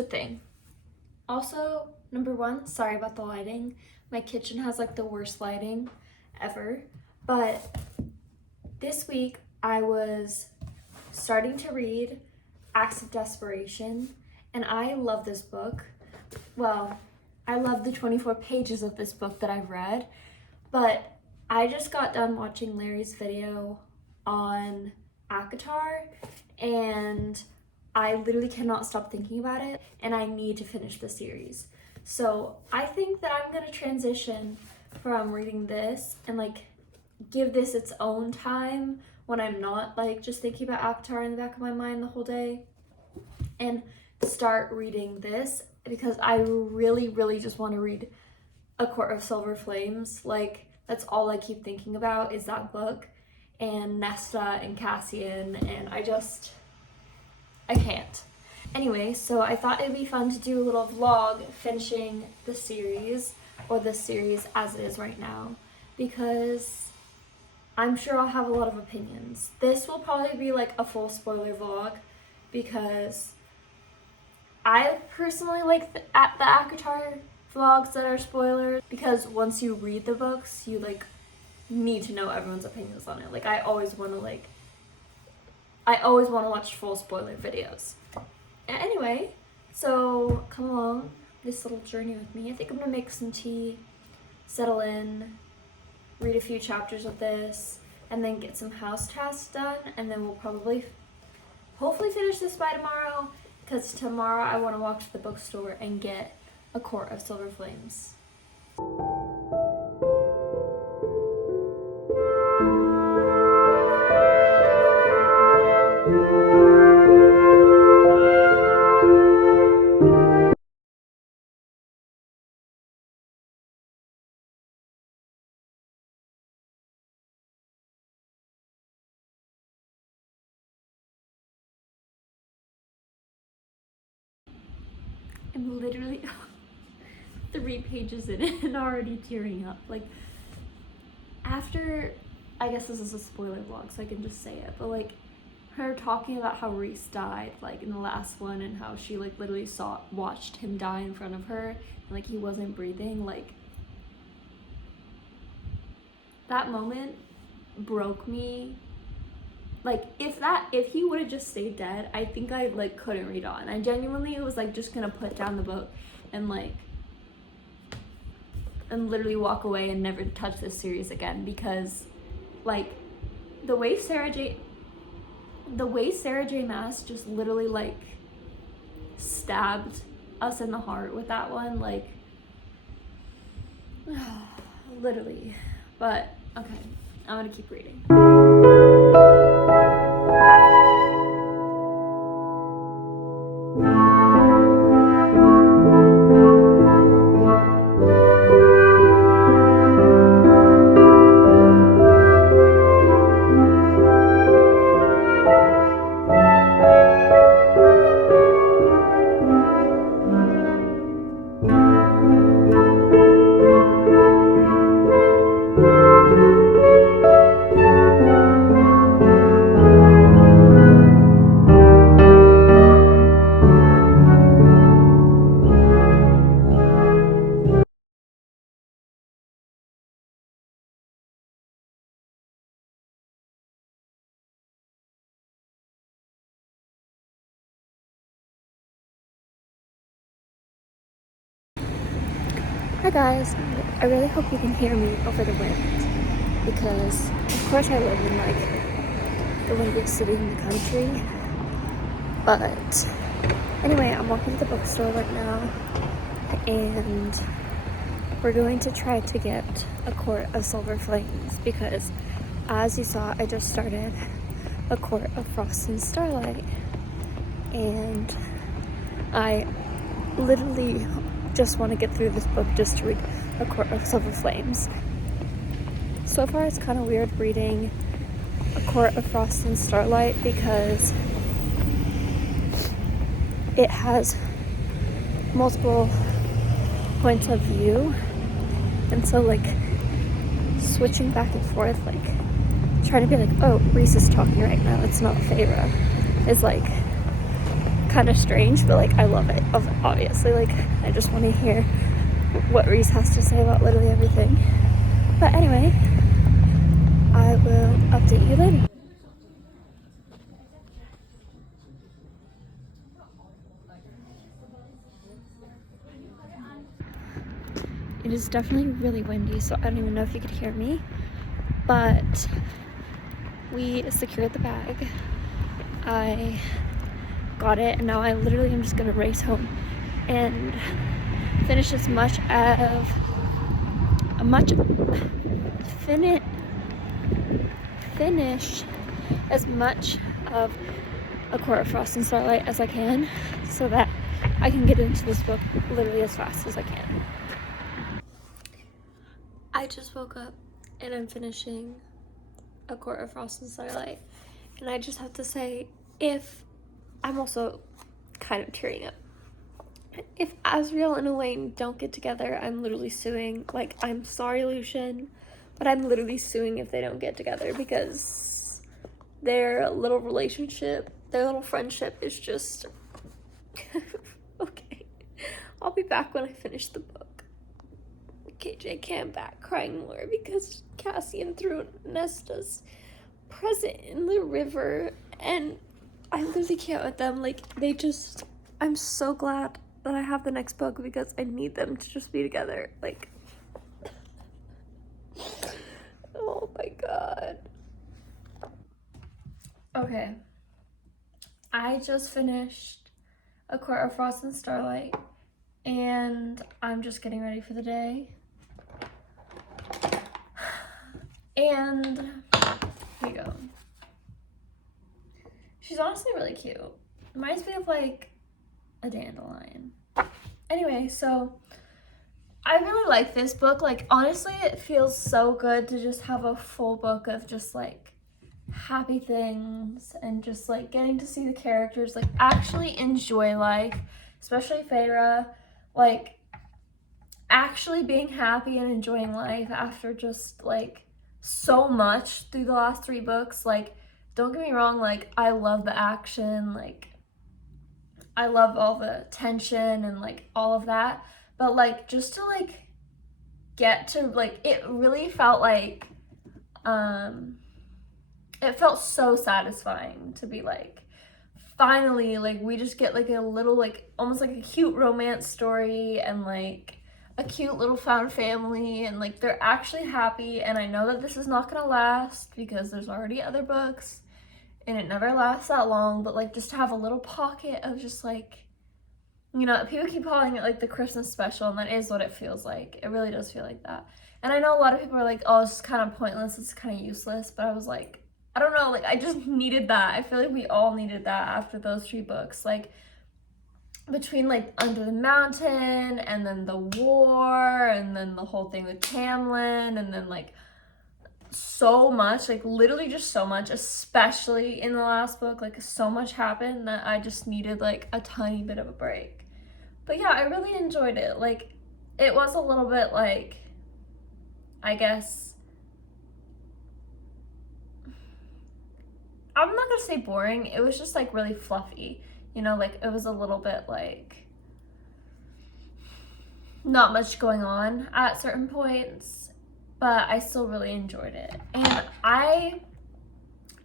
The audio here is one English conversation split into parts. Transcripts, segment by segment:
the thing. Also, number one, sorry about the lighting. My kitchen has like the worst lighting ever. But this week I was starting to read Acts of Desperation, and I love this book. Well, I love the 24 pages of this book that I've read, but I just got done watching Larry's video on ACOTAR, and I literally cannot stop thinking about it, and I need to finish the series. So I think that I'm gonna transition from reading this and like give this its own time when I'm not like just thinking about ACOTAR in the back of my mind the whole day, and start reading this because I really just want to read A Court of Silver Flames. Like, that's all I keep thinking about is that book and Nesta and Cassian, and I can't. Anyway, so I thought it'd be fun to do a little vlog finishing the series, or the series as it is right now, because I'm sure I'll have a lot of opinions. This will probably be like a full spoiler vlog because I personally like the ACOTAR vlogs that are spoilers, because once you read the books, you like need to know everyone's opinions on it. Like, I always want to watch full spoiler videos. Anyway, so come along this little journey with me. I think I'm gonna make some tea, settle in, read a few chapters of this, and then get some house tasks done, and then we'll probably hopefully finish this by tomorrow, because tomorrow I want to walk to the bookstore and get A Court of Silver Flames. I'm literally 3 pages in it and already tearing up. Like, after, I guess this is a spoiler vlog, so I can just say it, but like, her talking about how Reese died, like in the last one, and how she like literally watched him die in front of her, and like he wasn't breathing, like, that moment broke me. Like, if he would have just stayed dead, I think I like couldn't read on. I genuinely was like just gonna put down the book and literally walk away and never touch this series again, because like the way Sarah J Maas just literally like stabbed us in the heart with that one, like literally. But okay, I'm gonna keep reading. Hi guys, I really hope you can hear me over the wind, because of course I live in like the windiest city in the country. But anyway, I'm walking to the bookstore right now, and we're going to try to get A Court of Silver Flames, because as you saw, I just started A Court of Frost and Starlight, and I literally just want to get through this book just to read A Court of Silver Flames. So far it's kind of weird reading A Court of Frost and Starlight because it has multiple points of view, and so like switching back and forth, like trying to be like, oh, Reese is talking right now, it's not Feyre, is like kind of strange, but like I love it, obviously. Like I just want to hear what Reese has to say about literally everything. But anyway, I will update you later. It is definitely really windy, so I don't even know if you could hear me, but we secured the bag. I got it, and now I literally am just gonna race home and finish as much of A Court of Frost and Starlight as I can, so that I can get into this book literally as fast as I can. I just woke up and I'm finishing A Court of Frost and Starlight, and I just have to say, if I'm also kind of tearing up. If Asriel and Elaine don't get together, I'm literally suing. Like, I'm sorry, Lucian, but I'm literally suing if they don't get together, because their little relationship, their little friendship is just... Okay. I'll be back when I finish the book. KJ came back crying more because Cassian threw Nesta's present in the river, and I literally can't with them. Like, they just... I'm so glad that I have the next book because I need them to just be together. Like, oh my god. Okay. I just finished A Court of Frost and Starlight, and I'm just getting ready for the day. And here you go. She's honestly really cute. Reminds me of like a dandelion. Anyway, so I really like this book. Like, honestly, it feels so good to just have a full book of just like happy things and just like getting to see the characters like actually enjoy life, especially Feyre, like actually being happy and enjoying life after just like so much through the last 3 books. Like, don't get me wrong, like I love the action, like I love all the tension and like all of that, but like just to like get to like, it really felt like it felt so satisfying to be like, finally, like we just get like a little like almost like a cute romance story and like a cute little found family, and like they're actually happy. And I know that this is not gonna last because there's already other books and it never lasts that long, but like just to have a little pocket of just like, you know, people keep calling it like the Christmas special, and that is what it feels like. It really does feel like that. And I know a lot of people are like, oh, it's just kind of pointless, it's kind of useless, but I was like, I don't know, like I just needed that. I feel like we all needed that after those 3 books. Like, between like Under the Mountain and then the war and then the whole thing with Tamlin, and then like so much, like literally just so much, especially in the last book, like so much happened that I just needed like a tiny bit of a break. But yeah, I really enjoyed it. Like, it was a little bit like, I guess, I'm not gonna say boring, it was just like really fluffy, you know, like it was a little bit like not much going on at certain points, but I still really enjoyed it. And I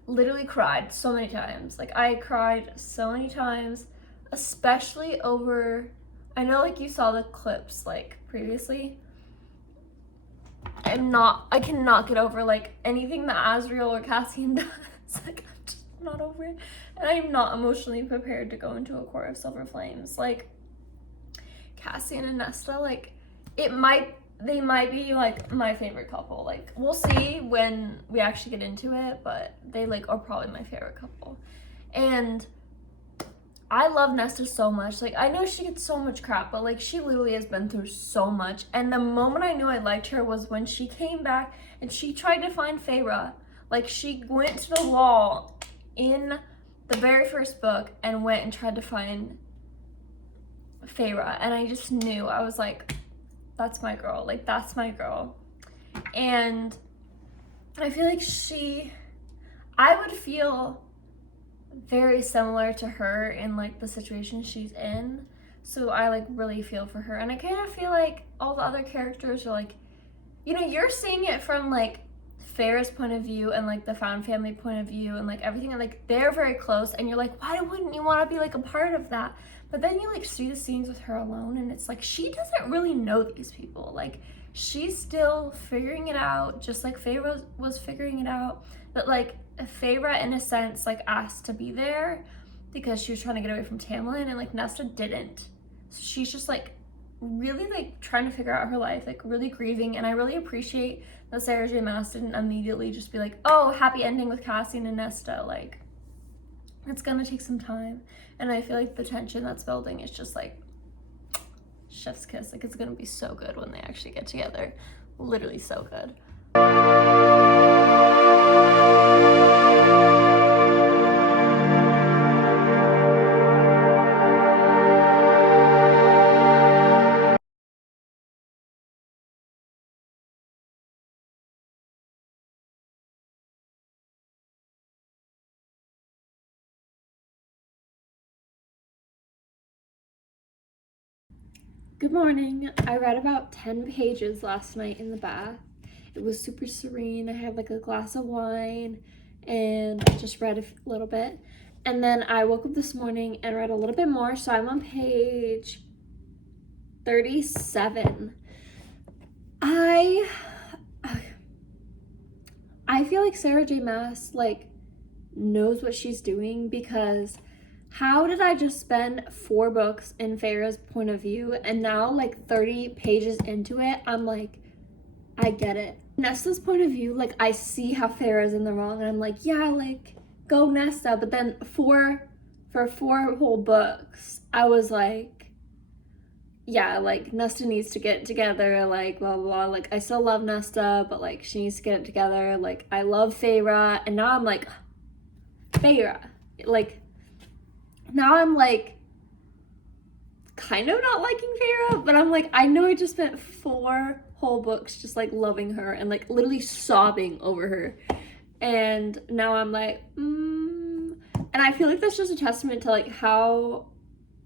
literally cried so many times. Like, I cried so many times, especially over, I know like you saw the clips like previously. I cannot get over like anything that Asriel or Cassian does. Like, I'm just not over it. And I'm not emotionally prepared to go into A Court of Silver Flames. Like, Cassian and Nesta, like, they might be like my favorite couple. Like, we'll see when we actually get into it, but they like are probably my favorite couple. And I love Nesta so much. Like, I know she gets so much crap, but like she literally has been through so much. And the moment I knew I liked her was when she came back and she tried to find Feyre. Like, she went to the wall in the very first book and went and tried to find Feyre, and I just knew, I was like, that's my girl, like that's my girl. And I feel like I would feel very similar to her in like the situation she's in. So I like really feel for her. And I kind of feel like all the other characters are like, you know, you're seeing it from like Farrah's point of view and like the found family point of view and like everything, and like they're very close, and you're like, why wouldn't you want to be like a part of that? But then you like see the scenes with her alone, and it's like she doesn't really know these people. Like she's still figuring it out, just like Farrah was figuring it out. But like Farrah in a sense like asked to be there because she was trying to get away from Tamlin, and like Nesta didn't. So she's just like really like trying to figure out her life, like really grieving. And I really appreciate that Sarah J Maas didn't immediately just be like, oh, happy ending with Cassian and Nesta. Like it's gonna take some time, and I feel like the tension that's building is just like chef's kiss. Like it's gonna be so good when they actually get together, literally so good. Good morning. I read about 10 pages last night in the bath. It was super serene. I had like a glass of wine and I just read a little bit. And then I woke up this morning and read a little bit more. So I'm on page 37. I feel like Sarah J Maas like knows what she's doing, because how did I just spend 4 books in Farrah's point of view, and now like 30 pages into it, I'm like, I get it. Nesta's point of view, like I see how Farrah's in the wrong, and I'm like, yeah, like go Nesta. But then for 4 whole books, I was like, yeah, like Nesta needs to get it together, like blah, blah, blah. Like I still love Nesta, but like she needs to get it together. Like I love Farrah, and now I'm like, Farrah, like now I'm like kind of not liking Farrah, but I'm like, I know I just spent 4 whole books just like loving her and like literally sobbing over her, and now I'm like and I feel like that's just a testament to like how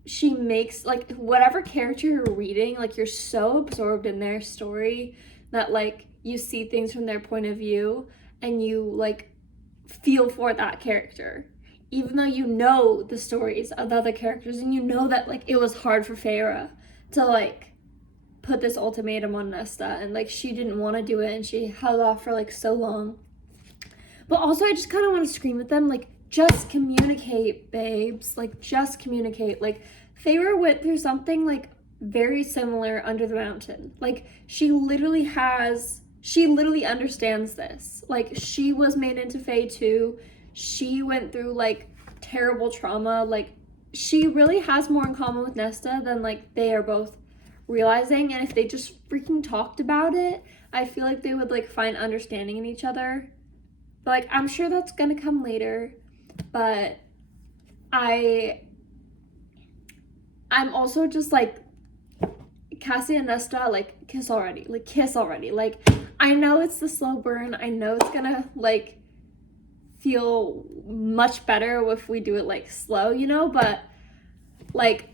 she makes like whatever character you're reading, like you're so absorbed in their story that like you see things from their point of view and you like feel for that character, even though you know the stories of the other characters, and you know that like it was hard for Farrah to like put this ultimatum on Nesta, and like she didn't want to do it and she held off for like so long. But also I just kind of want to scream at them, like, just communicate, babes, like just communicate. Like Farrah went through something like very similar under the mountain. Like she literally understands this. Like she was made into Fae too. She went through like terrible trauma. Like she really has more in common with Nesta than like they are both realizing. And if they just freaking talked about it, I feel like they would like find understanding in each other. But like I'm sure that's gonna come later. But I'm also just like, Cassie and Nesta, like kiss already. Like I know it's the slow burn. I know it's gonna like feel much better if we do it like slow, you know, but like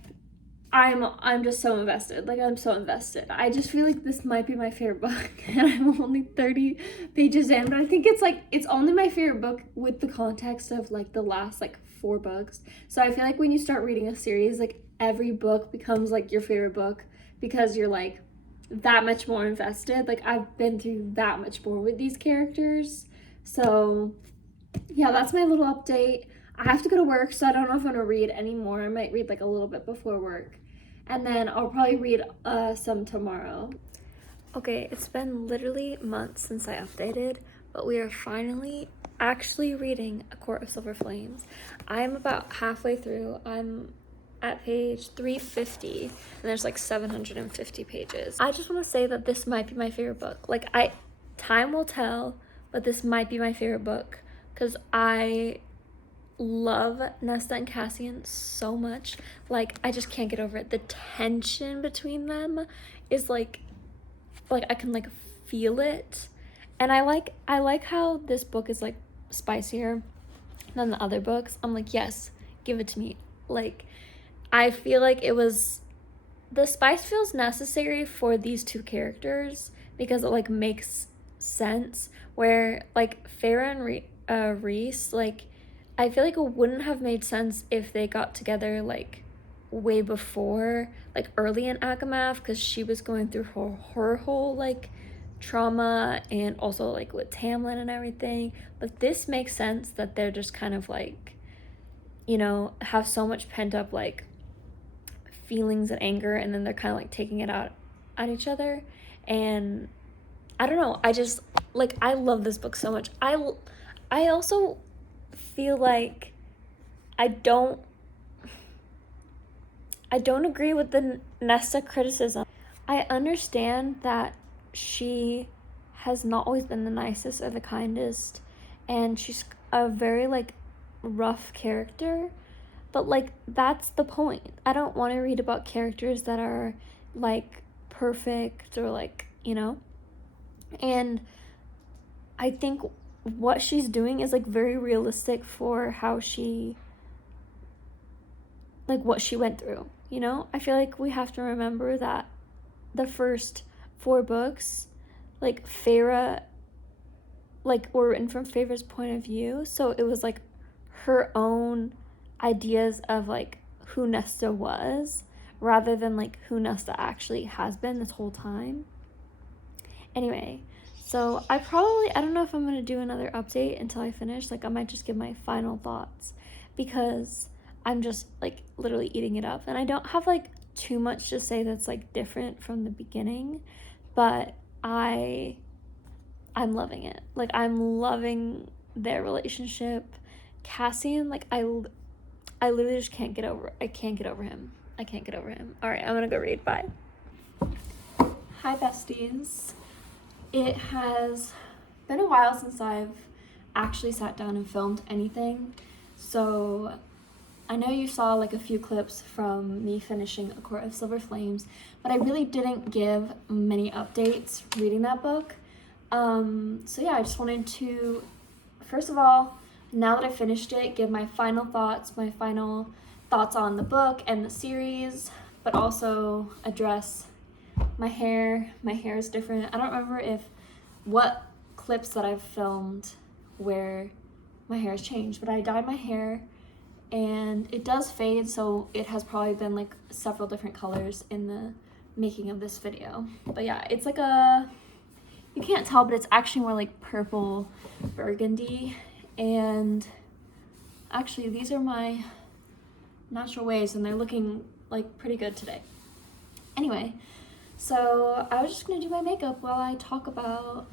I'm just so invested. Like I'm so invested. I just feel like this might be my favorite book, and I'm only 30 pages in, but I think it's like it's only my favorite book with the context of like the last like 4 books. So I feel like when you start reading a series, like every book becomes like your favorite book because you're like that much more invested. Like I've been through that much more with these characters. So yeah, that's my little update. I have to go to work, so I don't know if I'm gonna read anymore. I might read like a little bit before work, and then I'll probably read some tomorrow. Okay, it's been literally months since I updated, but we are finally actually reading A Court of Silver Flames. I'm about halfway through. I'm at page 350, and there's like 750 pages. I just want to say that this might be my favorite book. Like time will tell, but this might be my favorite book because I love Nesta and Cassian so much. Like I just can't get over it. The tension between them is like I can like feel it, and I like how this book is like spicier. than the other books, I'm like, yes, give it to me. Like, I feel like the spice feels necessary for these two characters because it like makes sense. Where like Farah and Reese, like I feel like it wouldn't have made sense if they got together like way before, like early in Akamath, because she was going through her whole like trauma, and also like with Tamlin and everything. But this makes sense that they're just kind of like, you know, have so much pent up like feelings and anger, and then they're kind of like taking it out at each other. And I don't know, I just like, I love this book so much. I also feel like I don't agree with the Nesta criticism. I understand that she has not always been the nicest or the kindest, and she's a very like rough character, but like that's the point. I don't want to read about characters that are like perfect or like, you know. And I think what she's doing is like very realistic for how she, like what she went through, you know? I feel like we have to remember that the first 4 books, like Farah, like were written from Farah's point of view, so it was like her own ideas of like who Nesta was, rather than like who Nesta actually has been this whole time. Anyway, so I don't know if I'm gonna do another update until I finish. Like I might just give my final thoughts, because I'm just like literally eating it up, and I don't have like too much to say that's like different from the beginning, but I'm loving it. Like I'm loving their relationship. Cassian, like I literally just can't get over him. I can't get over him. All right, I'm gonna go read. Bye. Hi besties. It has been a while since I've actually sat down and filmed anything, so I know you saw like a few clips from me finishing A Court of Silver Flames, but I really didn't give many updates reading that book. So yeah, I just wanted to, first of all, now that I finished it, give my final thoughts on the book and the series, but also address my hair. My hair is different. I don't remember what clips that I've filmed where my hair has changed, but I dyed my hair and it does fade, so it has probably been like several different colors in the making of this video. But yeah, it's like you can't tell, but it's actually more like purple burgundy. And actually these are my natural waves, and they're looking like pretty good today. Anyway, so I was just gonna do my makeup while I talk about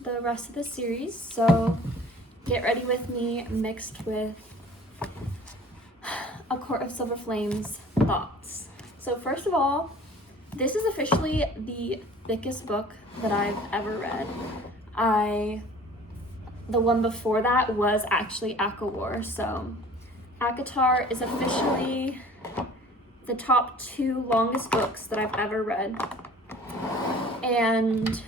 the rest of the series. So get ready with me, mixed with A Court of Silver Flames thoughts. So first of all, this is officially the thickest book that I've ever read. The one before that was actually ACOTAR. So ACOTAR is officially the top 2 longest books that I've ever read. And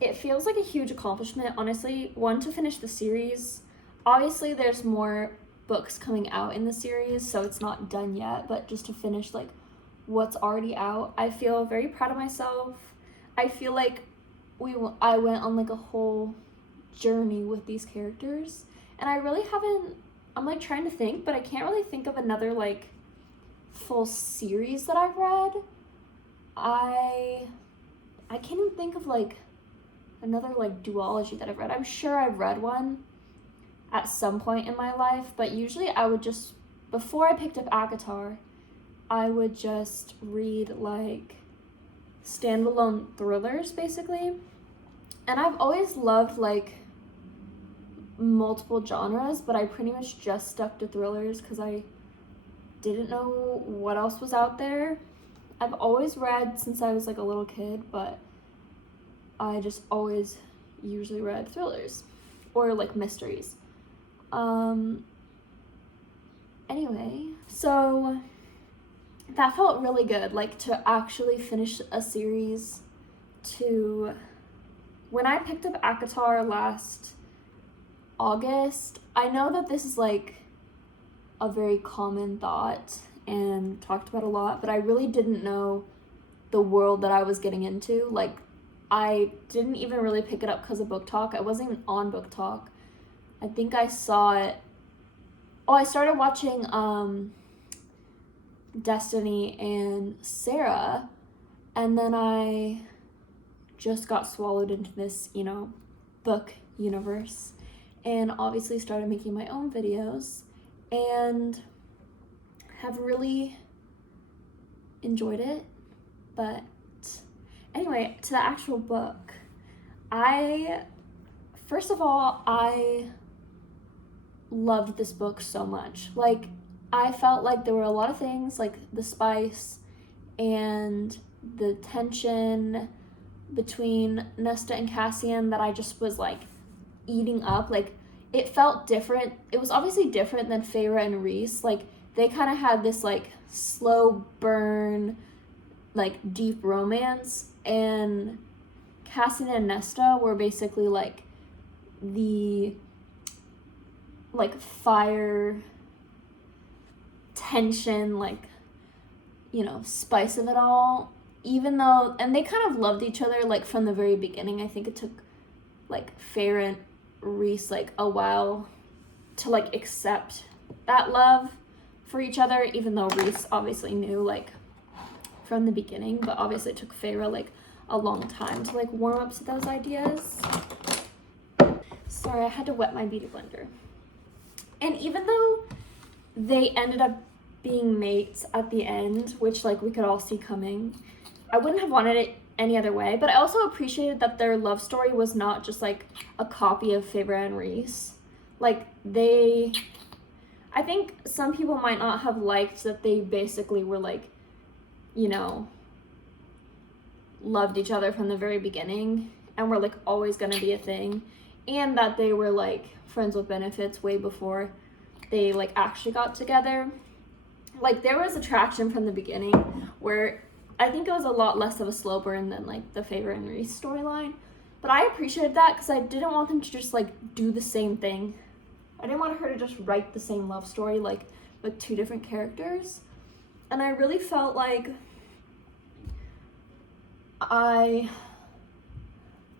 it feels like a huge accomplishment, honestly. One, to finish the series. Obviously, there's more books coming out in the series, so it's not done yet, but just to finish like what's already out, I feel very proud of myself. I feel like I went on like a whole journey with these characters, and I really haven't, I'm like trying to think, but I can't really think of another like full series that I've read. I can't even think of like another like duology that I've read. I'm sure I've read one at some point in my life, but usually I would just, before I picked up ACOTAR, I would just read like standalone thrillers basically. And I've always loved like multiple genres, but I pretty much just stuck to thrillers because I didn't know what else was out there. I've always read since I was like a little kid, but I just always usually read thrillers or like mysteries. Anyway, so that felt really good, like to actually finish a series. When I picked up ACOTAR last August. I know that this is like a very common thought and talked about a lot, but I really didn't know the world that I was getting into. Like, I didn't even really pick it up because of Book Talk. I wasn't even on Book Talk. I think I saw it. Oh, I started watching Destiny and Sarah, and then I just got swallowed into this, book universe, and obviously started making my own videos, and have really enjoyed it. But anyway, to the actual book, first of all, I loved this book so much. Like, I felt like there were a lot of things, like the spice and the tension between Nesta and Cassian that I just was like eating up. Like, it felt different. It was obviously different than Feyre and Rhys. Like, they kind of had this like slow burn, like deep romance, and Cassian and Nesta were basically like the like fire, tension, like, spice of it all. Even though, and they kind of loved each other like from the very beginning. I think it took like Feyre and Rhys like a while to like accept that love for each other, even though Rhys obviously knew like from the beginning, but obviously it took Feyre like a long time to like warm up to those ideas. Sorry, I had to wet my beauty blender. And even though they ended up being mates at the end, which like we could all see coming, I wouldn't have wanted it any other way. But I also appreciated that their love story was not just like a copy of Feyre and Rhys. Like, I think some people might not have liked that they basically were like, loved each other from the very beginning and were like always gonna be a thing, and that they were like friends with benefits way before they like actually got together. Like, there was attraction from the beginning, where I think it was a lot less of a slow burn than like the Feyre and Rhys storyline. But I appreciated that because I didn't want them to just like do the same thing. I didn't want her to just write the same love story like with two different characters. And I really felt like I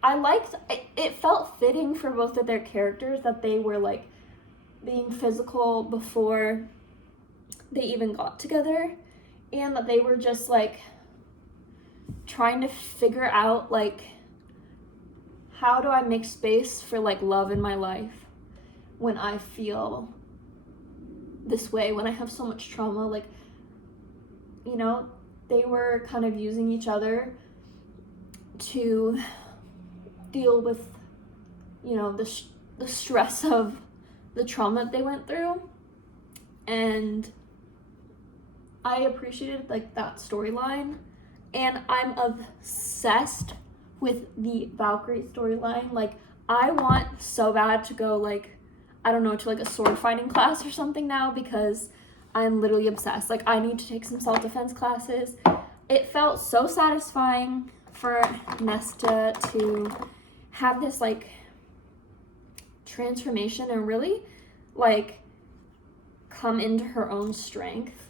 liked it. It felt fitting for both of their characters that they were like being physical before they even got together, and that they were just like trying to figure out like, how do I make space for like love in my life when I feel this way, when I have so much trauma. Like, they were kind of using each other to deal with, the stress of the trauma that they went through. And I appreciated like that storyline, and I'm obsessed with the Valkyrie storyline. Like, I want so bad to go like, I don't know, to like a sword fighting class or something now, because I'm literally obsessed. Like, I need to take some self-defense classes. It felt so satisfying for Nesta to have this like transformation and really like come into her own strength,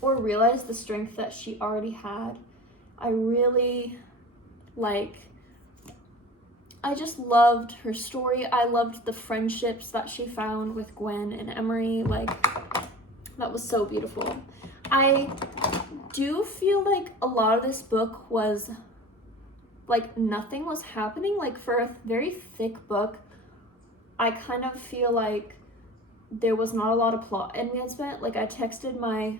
or realize the strength that she already had. I really I just loved her story. I loved the friendships that she found with Gwen and Emery. Like, that was so beautiful. I do feel like a lot of this book was like nothing was happening. Like, for a very thick book, I kind of feel like there was not a lot of plot advancement. Like, I texted my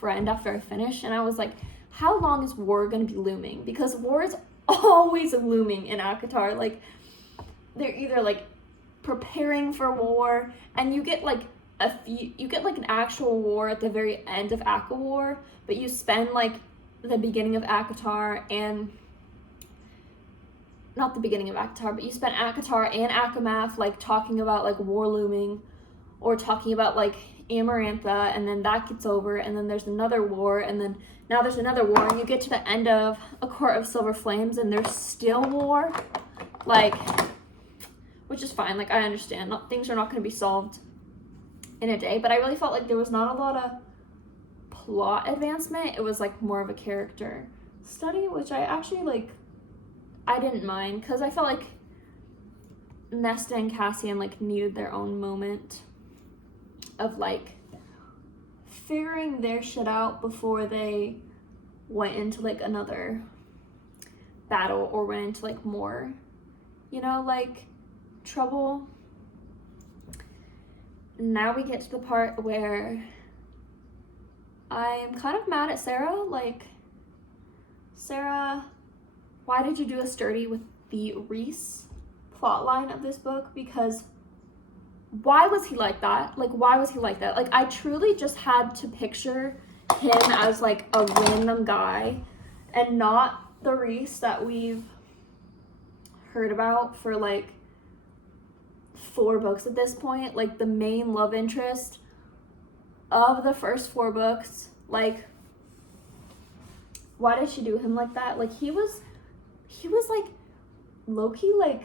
friend after I finished, and I was like, how long is war going to be looming? Because war is always looming in ACOTAR. Like, they're either like preparing for war, and you get like an actual war at the very end of ACOWAR, but you spend like the beginning of ACOTAR and not the beginning of ACOTAR, but you spent ACOTAR and ACOMAF like talking about like war looming, or talking about like Amarantha, and then that gets over, and then there's another war, and then now there's another war, and you get to the end of A Court of Silver Flames and there's still war. Like, which is fine. Like, I understand. Things are not going to be solved in a day, but I really felt like there was not a lot of plot advancement. It was, like, more of a character study, which I actually, like, I didn't mind, because I felt like Nesta and Cassian, like, needed their own moment of, like, figuring their shit out before they went into, like, another battle or went into, like, more, you know, like, trouble. Now we get to the part where I am kind of mad at Sarah. Like, Sarah, why did you do a sturdy with the Reese plotline of this book? Because why was he like that? Like, why was he like that? Like, I truly just had to picture him as, like, a random guy and not the Reese that we've heard about for, like, 4 books at this point. Like, the main love interest of the first 4 books. Like, why did she do him like that? Like, he was like, low-key, like,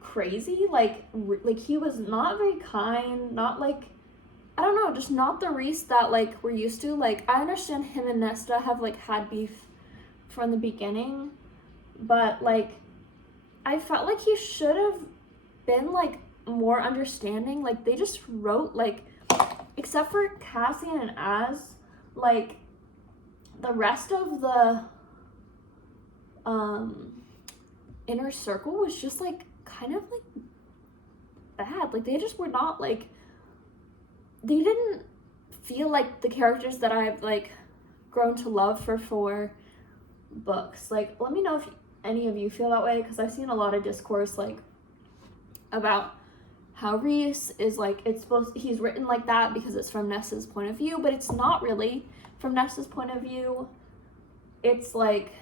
crazy. Like he was not very kind, not, like, I don't know, just not the Reese that, like, we're used to. Like, I understand him and Nesta have, like, had beef from the beginning, but, like, I felt like he should have been, like, more understanding. Like, they just wrote, like, except for Cassian and Az, like, the rest of the inner circle was just, like, kind of, like, bad. Like, they just were not, like, they didn't feel like the characters that I've, like, grown to love for 4 books. Like, let me know if any of you feel that way, because I've seen a lot of discourse, like, about how Reese is, like, he's written like that because it's from Nesta's point of view, but it's not really from Nesta's point of view. It's, like,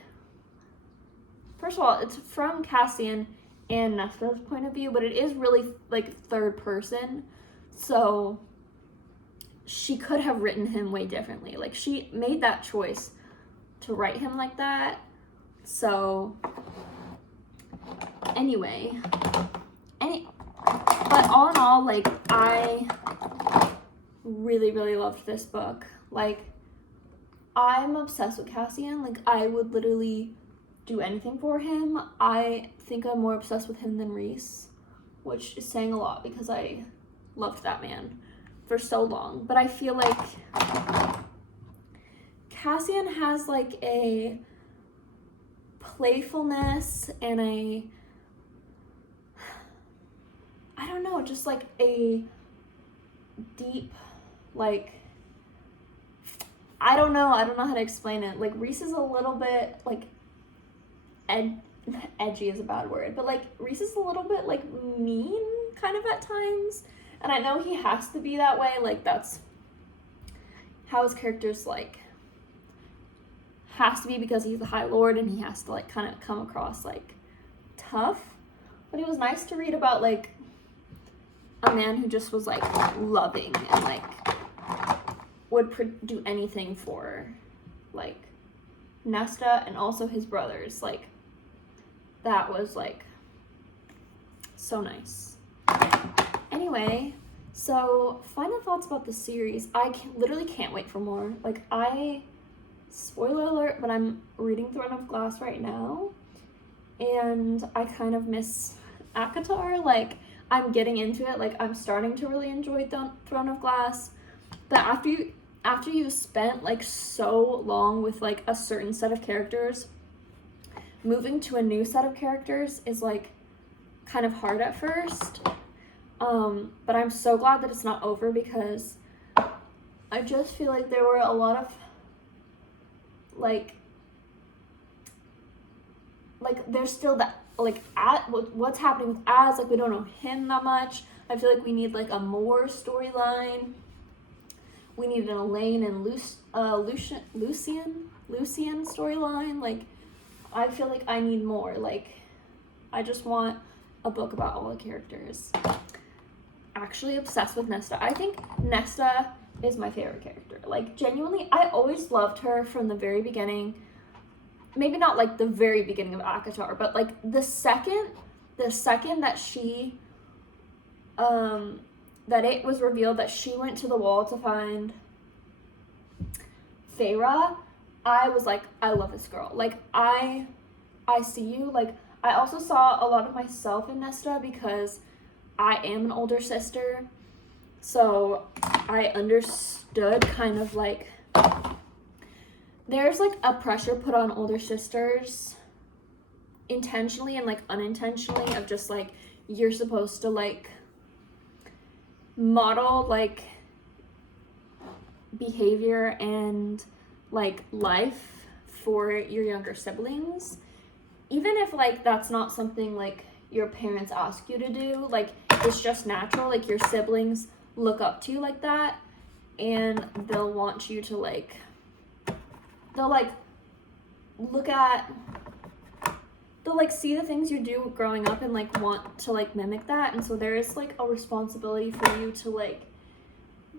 first of all, it's from Cassian and Nesta's point of view, but it is really, like, third person, so she could have written him way differently. Like, she made that choice to write him like that. So anyway, but all in all, like, I really, really loved this book. Like, I'm obsessed with Cassian. Like, I would literally do anything for him. I think I'm more obsessed with him than Reese, which is saying a lot because I loved that man for so long. But I feel like Cassian has, like, a playfulness and I don't know, just, like, a deep, like, I don't know how to explain it. Like, Reese is a little bit, like, edgy is a bad word, but, like, Reese is a little bit, like, mean kind of at times, and I know he has to be that way. Like, that's how his character's, like, has to be, because he's the High Lord and he has to, like, kind of come across, like, tough. But it was nice to read about, like, a man who just was, like, loving and, like, would do anything for, like, Nesta and also his brothers. Like, that was, like, so nice. Anyway, so final thoughts about the series. I literally can't wait for more. Like, spoiler alert, but I'm reading Throne of Glass right now, and I kind of miss ACOTAR. Like, I'm getting into it. Like, I'm starting to really enjoy Throne of Glass. But after you spent, like, so long with, like, a certain set of characters, moving to a new set of characters is, like, kind of hard at first. But I'm so glad that it's not over, because I just feel like there were a lot of, like there's still that, like, what's happening with Az, like, we don't know him that much. I feel like we need, like, a more storyline. We need an Elaine and Lucian storyline. Like, I feel like I need more. Like, I just want a book about all the characters. Actually obsessed with Nesta. I think Nesta is my favorite character. Like, genuinely, I always loved her from the very beginning. Maybe not, like, the very beginning of ACOTAR, but, like, the second the second that that it was revealed that she went to the wall to find Feyre, I was like, I love this girl. Like, I see you. Like, I also saw a lot of myself in Nesta because I am an older sister. So I understood kind of like, there's like a pressure put on older sisters intentionally and like unintentionally of just like, you're supposed to like model like behavior and like life for your younger siblings, even if like that's not something like your parents ask you to do. Like, it's just natural. Like, your siblings look up to you like that, and they'll want you to like, they'll like look at, they'll like see the things you do growing up and like want to like mimic that. And so there is like a responsibility for you to like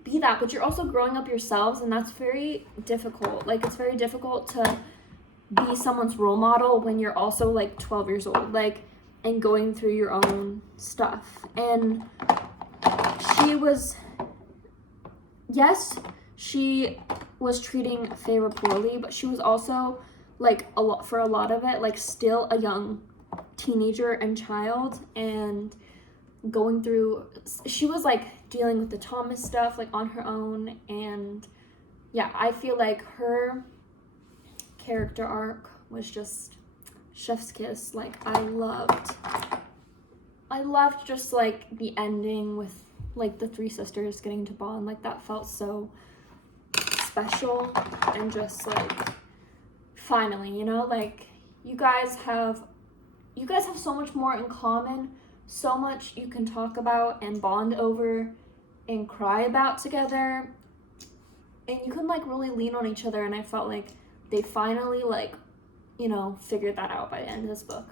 be that, but you're also growing up yourselves, and that's very difficult. Like, it's very difficult to be someone's role model when you're also like 12 years old, like, and going through your own stuff. And she was treating Feyre poorly, but she was also like a lot of it, like, still a young teenager and child, and going through, she was like dealing with the Thomas stuff like on her own. And yeah, I feel like her character arc was just chef's kiss. Like, I loved just like the ending with like the three sisters getting to bond. Like, that felt so special, and just like, finally, you know, like, you guys have so much more in common, so much you can talk about and bond over and cry about together, and you can like really lean on each other. And I felt like they finally like, you know, figured that out by the end of this book.